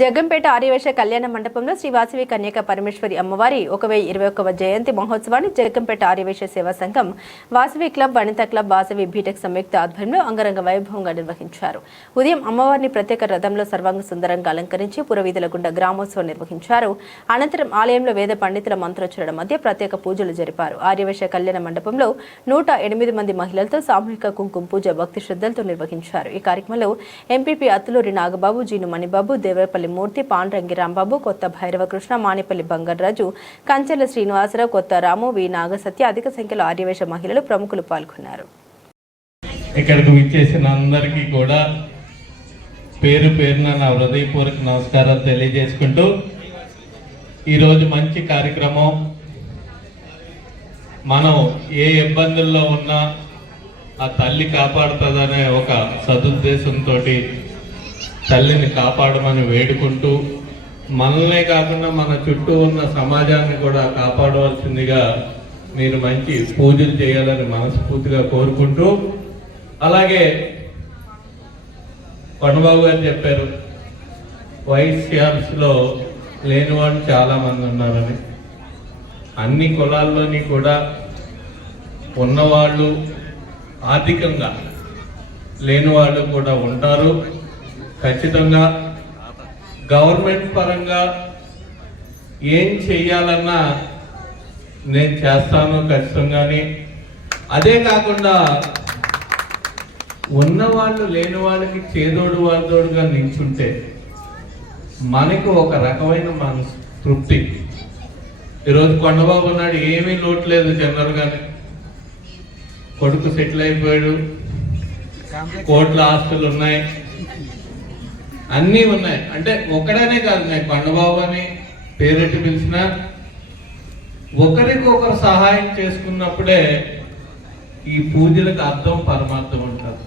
జగ్గంపేట ఆర్యవేశ కళ్యాణ మండపంలో శ్రీ వాసవి కన్యక పరమేశ్వరి అమ్మవారి 1021వ జయంతి మహోత్సవాన్ని జగ్గంపేట ఆర్యవేశ సేవా సంఘం, Vasavi club, Vanitha club, Vasavi BTech సంయుక్త ఆధ్వర్యంలో అంగరంగ వైభవంగా నిర్వహించారు. ఉదయం అమ్మవారిని ప్రత్యేక రథంలో సర్వాంగ సుందరంగా అలంకరించి పురవీధుల గుండా గ్రామోత్సవం నిర్వహించారు. అనంతరం ఆలయంలో వేద పండితుల మంత్రోచ్చరణ మధ్య ప్రత్యేక పూజలు జరిపారు. ఆర్యవేశ కళ్యాణ మండపంలో 108 మంది మహిళలతో సామూహిక కుంకుమ పూజ భక్తి శ్రద్ధలతో నిర్వహించారు. ఈ కార్యక్రమంలో ఎంపీపీ అత్తులూరి నాగబాబు, జీను మణిబాబు, దేవరపల్లి మూర్తి, పాండ్రంగి రాంబాబు, కొత్త భైరవకృష్ణ, మానిపల్లి బంగారాజు, కంచెల శ్రీనివాసరావు, కొత్త రాము, వి నాగసత్య, అధిక సంఖ్యలో ఆర్యవేశ మహిళలు, ప్రముఖులు పాల్గొన్నారు. ఇక్కడికి విచ్చేసిన అందరికీ కూడా పేరు పేరున నా హృదయపూర్వక నమస్కారాలు తెలియజేసుకుంటూ, ఈరోజు మంచి కార్యక్రమం. మనం ఏ ఇబ్బందుల్లో ఉన్నా ఆ తల్లి కాపాడుతుందనే ఒక సదుద్దేశంతో తల్లిని కాపాడమని వేడుకుంటూ, మనల్నే కాకుండా మన చుట్టూ ఉన్న సమాజాన్ని కూడా కాపాడవలసిందిగా మీరు మంచి పూజలు చేయాలని మనస్ఫూర్తిగా కోరుకుంటూ, అలాగే కొండబాబు గారు చెప్పారు వైశ్యాస్లో లేని వాళ్ళు చాలామంది ఉన్నారని. అన్ని కులాల్లోని కూడా ఉన్నవాళ్ళు, ఆర్థికంగా లేని వాళ్ళు కూడా ఉంటారు. ఖచ్చితంగా గవర్నమెంట్ పరంగా ఏం చెయ్యాలన్నా నేను చేస్తాను ఖచ్చితంగానే. అదే కాకుండా ఉన్నవాళ్ళు లేని వాళ్ళకి చేదోడు వాదోడుగా నిల్చుంటే మనకు ఒక రకమైన మనసు తృప్తి. ఈరోజు కొండబాబు ఉన్నాడు, ఏమీ లోటు లేదు. జనరల్గానే కొడుకు సెటిల్ అయిపోయాడు, కోట్ల ఆస్తులు ఉన్నాయి, అన్నీ ఉన్నాయి. అంటే ఒక్కడనే కాదు, నేను కొండబాబు అని పేరెట్టి పిలిచిన ఒకరికొకరు సహాయం చేసుకున్నప్పుడే ఈ పూజలకు అర్థం పరమార్థం ఉంటుంది.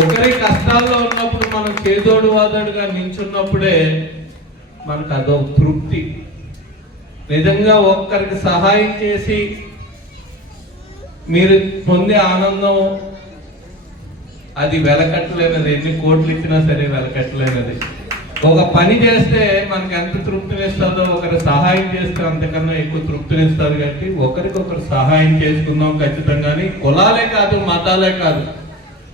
ఒకరి కష్టాల్లో ఉన్నప్పుడు మనం చేదోడు వాదోడుగా నించున్నప్పుడే మనకు అదొక తృప్తి. నిజంగా ఒక్కరికి సహాయం చేసి మీరు పొందే ఆనందం అది వెలకట్టలేనది. ఎన్ని కోట్లు ఇచ్చినా సరే వెలకట్టలేనది. ఒక పని చేస్తే మనకి ఎంత తృప్తినిస్తుందో ఒకరి సహాయం చేస్తే అంతకన్నా ఎక్కువ తృప్తినిస్తుంది. కాబట్టి ఒకరికొకరు సహాయం చేసుకుందాం ఖచ్చితంగాని. కులాలే కాదు, మతాలే కాదు,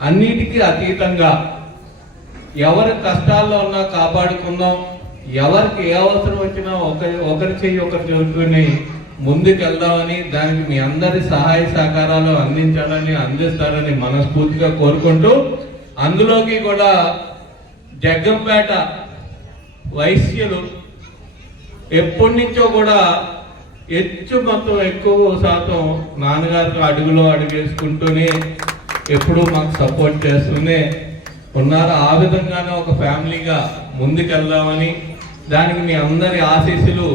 అన్నిటికీ అతీతంగా ఎవరి కష్టాల్లో ఉన్నా కాపాడుకుందాం. ఎవరికి ఏ అవసరం వచ్చినా ఒకరి చెయ్యి ఒకరు చెప్పుకుని ముందుకెళ్దామని, దానికి మీ అందరి సహాయ సహకారాలు అందిస్తారని మనస్ఫూర్తిగా కోరుకుంటూ, అందులోకి కూడా జగ్గంపేట వైశ్యులు ఎప్పటి నుంచో కూడా మొత్తం ఎక్కువ శాతం నాన్నగారికి అడుగులో అడుగేసుకుంటూనే ఎప్పుడూ మాకు సపోర్ట్ చేస్తూనే ఉన్నారు. ఆ విధంగానే ఒక ఫ్యామిలీగా ముందుకెళ్దామని, దానికి మీ అందరి ఆశీస్సులు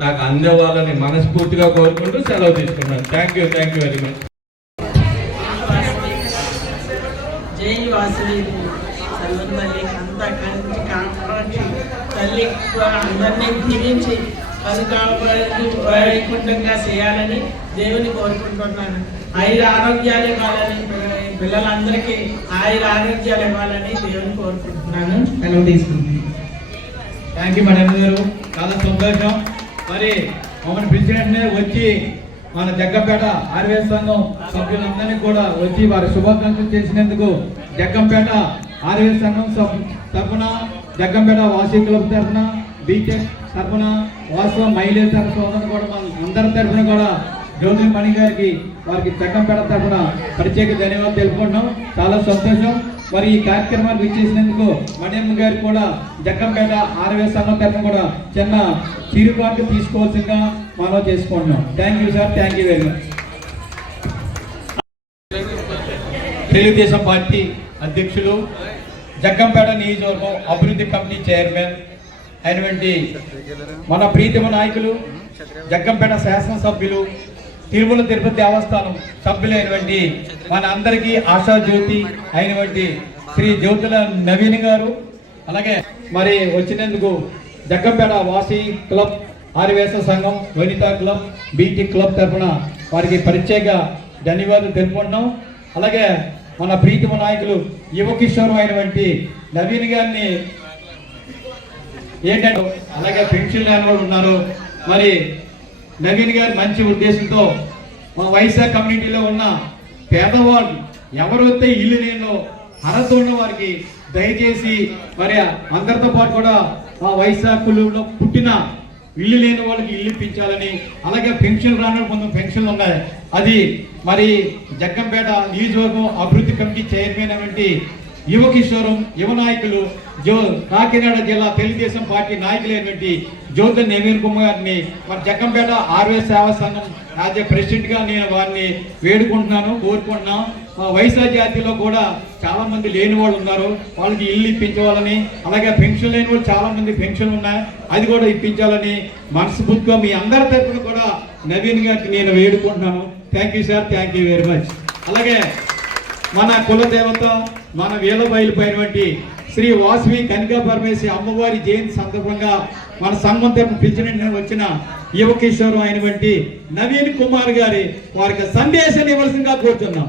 నాకు అందేవాళ్ళని మనస్ఫూర్తిగా కోరుకుంటూ సెలవు తీసుకున్నాను. Thank you very much. జై వాసవి తల్లి అంతా కలిసి కాపాడి తల్లి అందరినీ దీవించి వైకుంఠంగా చేయాలని దేవుని కోరుకుంటున్నాను. ఆయుర ఆరోగ్యాలు ఇవ్వాలని, పిల్లలందరికీ ఆయుర ఆరోగ్యాలు ఇవ్వాలని దేవుని కోరుకుంటున్నాను. సెలవు తీసుకుంటున్నాను. థ్యాంక్ యూ మేడం గారు, చాలా సంతోషం. మరి మమ్మల్ని పిలిచినట్టునే వచ్చి మన జగ్గంపేట ఆర్యవేశ సంఘం సభ్యులందరినీ కూడా వచ్చి వారి శుభాకాంక్షలు చేసినందుకు జగ్గంపేట ఆర్యవేశ సంఘం తరఫున, జగ్గంపేట వాసవి క్లబ్ తరఫున, బీటెక్ తరఫున, వాసవ మహిళల తరఫున కూడా మన అందరి తరఫున కూడా జ్యోతి మణి గారికి, వారికి జగ్గంపేట తరఫున ప్రత్యేక ధన్యవాదాలు తెలుపుకుంటున్నాం. చాలా సంతోషం. మరి ఈ కార్యక్రమాలు ఇచ్చేసినందుకు మణియమ్మ గారికి కూడా జగ్గంపేట ఆర్యవేశ సంఘం తరఫున కూడా చిన్న చిరుపాటు తీసుకోవాల్సిందిగా మనం చేసుకుంటున్నాం. Thank you sir, thank you very much. Telugu Desam party అధ్యక్షులు, జగ్గంపేట నియోజకవర్గం అభివృద్ధి కమిటీ చైర్మన్ అయినటువంటి మన ప్రీతమ నాయకులు, జగ్గంపేట శాసనసభ్యులు, తిరుమల తిరుపతి దేవస్థానం సభ్యులైనటువంటి మన అందరికీ ఆశాజ్యోతి అయినటువంటి శ్రీ జ్యోతుల నవీన్ గారు, అలాగే మరి వచ్చినందుకు జగ్గంపేట వాసవి క్లబ్, ఆర్యవేశ సంఘం, వనితా క్లబ్, బీటెక్ క్లబ్ తరఫున వారికి ప్రత్యేక ధన్యవాదాలు తెలుపుకుంటున్నాం. అలాగే మన ప్రీతమ నాయకులు యువ కిషోర్ అయినటువంటి నవీన్ గారిని ఏంటంటే అలాగే పెన్షన్ లేని వాళ్ళు ఉన్నారు. మరి నవీన్ గారు మంచి ఉద్దేశంతో మా వైజాగ్ కమ్యూనిటీలో ఉన్న పేదవాళ్ళు ఎవరైతే ఇల్లు లేనో అర్హత ఉన్న వారికి దయచేసి మరి అందరితో పాటు కూడా మా వైజాగ్ కులంలో పుట్టిన ఇల్లు లేని వాళ్ళకి ఇల్లు ఇప్పించాలని, అలాగే పెన్షన్ రాని కొంచెం పెన్షన్లు ఉన్నాయి. అది మరి జగ్గంపేట నియోజకవర్గం అభివృద్ధి కమిటీ చైర్మన్ అయినటువంటి యువ కిషోరం యువ నాయకులు కాకినాడ జిల్లా తెలుగుదేశం పార్టీ నాయకులైనటువంటి జ్యోతి నవీన్ కుమార్ గారిని మరి జగ్గంపేట ఆర్వే సేవా సంఘం యాజ్ ఏ ప్రెసిడెంట్ గా నేను వారిని వేడుకుంటున్నాను, కోరుకుంటున్నాం. వైఎస్ఆర్ జాతీయలో కూడా చాలా మంది లేని వాళ్ళు ఉన్నారు, వాళ్ళకి ఇల్లు ఇప్పించాలని, అలాగే పెన్షన్ లేని వాళ్ళు చాలా మంది పెన్షన్లు ఉన్నాయి, అది కూడా ఇప్పించాలని మనస్ఫూర్తిగా మీ అందరి తరఫున కూడా నవీన్ గారికి నేను వేడుకుంటున్నాను. Thank you sir, thank you very much. అలాగే మన కుల దేవత మన వేల బయలుపోయినటువంటి శ్రీ వాసవి కనికా పరమేశ్వరి అమ్మవారి జయంతి సందర్భంగా మన సంఘం తరఫున పిలిచిన వచ్చిన యువ కిషోరం అయినటువంటి నవీన్ కుమార్ గారి వారికి సందేశాన్ని ఇవ్వాల్సిందిగా కోరుతున్నాం.